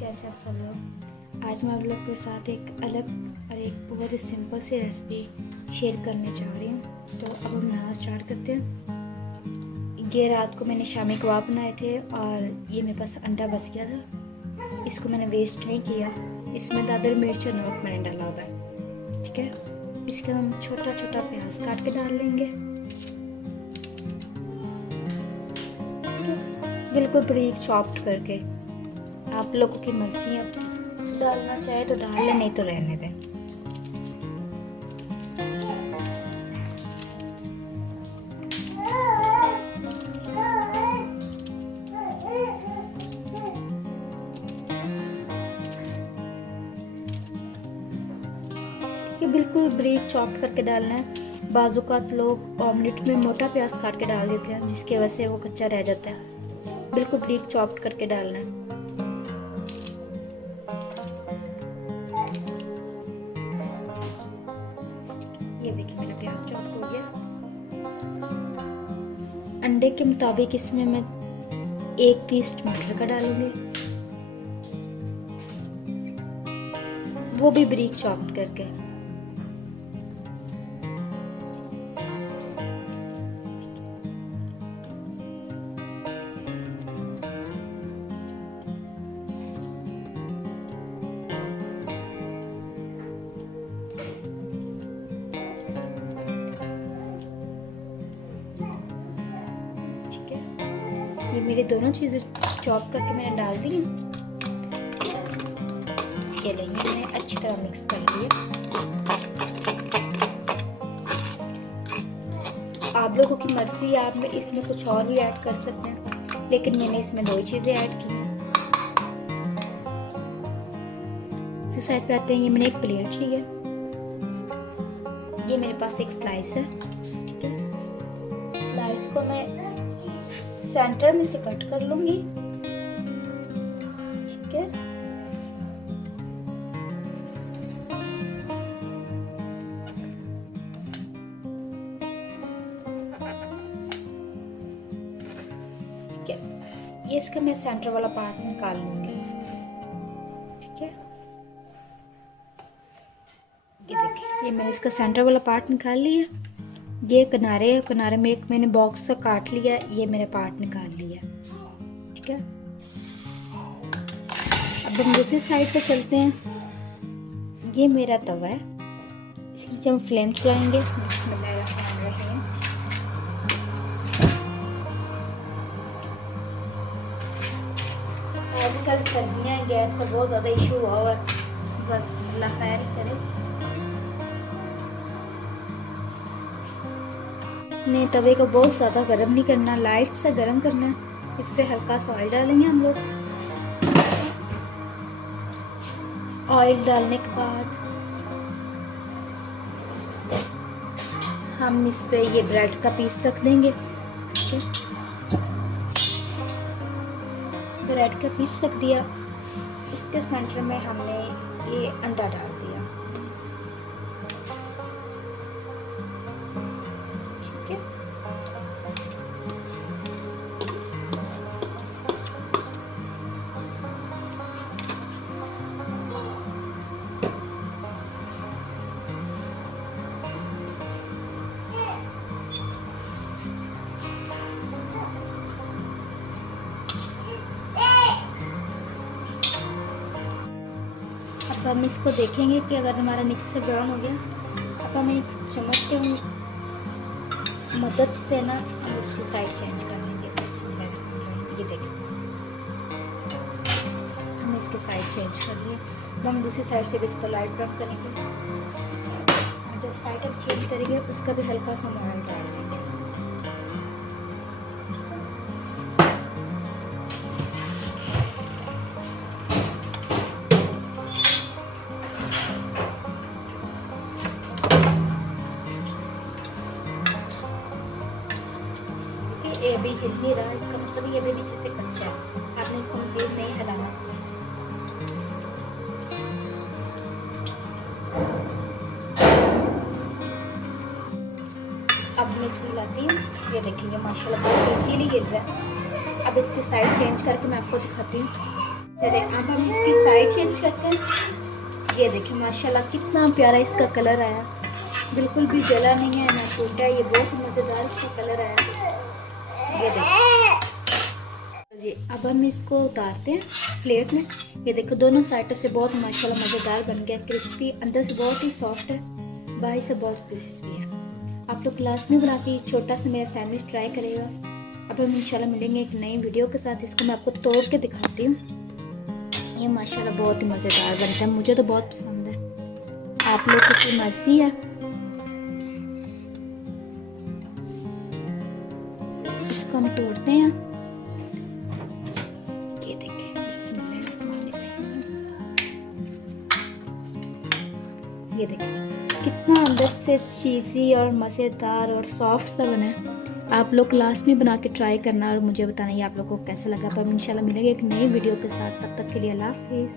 कैसे आप सब लोग। आज मैं आप लोग के साथ एक अलग और एक बहुत ही सिंपल सी रेसिपी शेयर करने जा रही हूँ। तो अब हम बनाना स्टार्ट करते हैं। ये रात को मैंने शामी कबाब बनाए थे और ये मेरे पास अंडा बच गया था। इसको मैंने वेस्ट नहीं किया। इसमें दादर मिर्च और नमक मैंने डाला हुआ है, ठीक है। इसका हम छोटा छोटा प्याज काट के डाल लेंगे, बिल्कुल बारीक चॉप्ड करके। आप लोगों की मर्जी है, डालना चाहे तो डाल ले, नहीं तो रहने दें। कि बिल्कुल बारीक चॉप्ड करके डालना है। बाजुकात लोग ऑमलेट में मोटा प्याज काट के डाल देते हैं, जिसकी वजह से वो कच्चा रह जाता है। बिल्कुल बारीक चॉप्ड करके डालना है। ये देखिए मेरा प्याज चॉप्ड हो गया। अंडे के मुताबिक इसमें मैं 1 पीस टमाटर का डालूंगी, वो भी बारीक चॉप्ड करके। ये मेरी दोनों चीज़ें चॉप करके मैंने डाल दी हैं। ये लेंगे, मैंने अच्छी तरह मिक्स कर लिया। आप लोगों की मर्जी है, आप इसमें कुछ और भी ऐड कर सकते हैं, लेकिन मैंने इसमें 2 चीज़ें ऐड की हैं। इसी साइड पे आते हैं। ये मैंने एक प्लेट ली है, ये मेरे पास एक स्लाइस है, ठीक है। स्लाइस को मैं सेंटर में से कट कर लूंगी, ठीक है। ठीक है, ये इसका मैं सेंटर वाला पार्ट निकाल लूंगी, ठीक है। ये देखिए, ये मैंने इसका सेंटर वाला पार्ट निकाल लिया। ये किनारे में एक मैंने बॉक्स से काट लिया, ये मैंने पार्ट निकाल लिया, ठीक है। अब हम दूसरी साइड पे चलते हैं। ये मेरा तवा है, इसके नीचे हम फ्लेम चलाएंगे। बिस्मिल्लाहिर्रहमानिर्रहीम। आजकल सर्दियाँ, गैस का बहुत ज़्यादा इशू हुआ हुआ है, बस अल्लाह खैर करे। ने तवे को बहुत ज़्यादा गर्म नहीं करना, लाइट से गर्म करना है। इस पे हल्का सा ऑयल डालेंगे हम लोग। ऑयल डालने के बाद हम इस पे ये ब्रेड का पीस रख देंगे, ठीक है। ब्रेड का पीस रख दिया, उसके सेंटर में हमने ये अंडा डाल दिया। अब हम इसको देखेंगे कि अगर हमारा नीचे से ब्राउन हो गया, अब हम एक चम्मच के मदद से ना हम इसकी साइड चेंज कर लेंगे। ये देखिए, हम इसकी साइड चेंज कर दिए। तो हम दूसरी साइड से भी इसको लाइट ब्राउन करेंगे। जब साइड अब चेंज करेंगे, उसका भी हल्का सा ऑयल डाल देंगे। ये भी हिल नहीं रहा, इसका मतलब ये भी नीचे से कच्चा है। आपने इसको मज़ीद नहीं हिलाना। अब मैं इसको हिलाती हूँ। ये देखिए माशाल्लाह बहुत इजीली हिल रहा है। अब इसकी साइड चेंज करके मैं आपको दिखाती हूँ। चलिए अब हम इसकी साइड चेंज करते हैं। ये देखिए माशाल्लाह कितना प्यारा इसका कलर आया, बिल्कुल भी जला नहीं है ना टूटा है, ये बहुत मज़ेदार इसका कलर आया। ये देखिए जी, अब हम इसको उतारते हैं प्लेट में। ये देखो दोनों साइडों से बहुत माशाल्लाह मज़ेदार बन गया, क्रिस्पी, अंदर से बहुत ही सॉफ्ट है, बाहर से बहुत क्रिस्पी है। आप लोग क्लास में बना के छोटा सा मेरा सैंडविच ट्राई करेगा। अब हम इंशाल्लाह मिलेंगे एक नई वीडियो के साथ। इसको मैं आपको तोड़ के दिखाती हूँ। ये माशाल्लाह बहुत ही मज़ेदार बनता है, मुझे तो बहुत पसंद है, आप लोग की मर्जी है। इसको हम तोड़ते हैं। ये देखिए ये देखिए कितना अंदर से चीज़ी और मज़ेदार और सॉफ्ट सा बना है। आप लोग क्लास में बना के ट्राई करना और मुझे बताना ये आप लोगों को कैसा लगा। अब हम इंशाल्लाह मिलेंगे एक नई वीडियो के साथ, तब तक के लिए अल्लाह हाफिज़।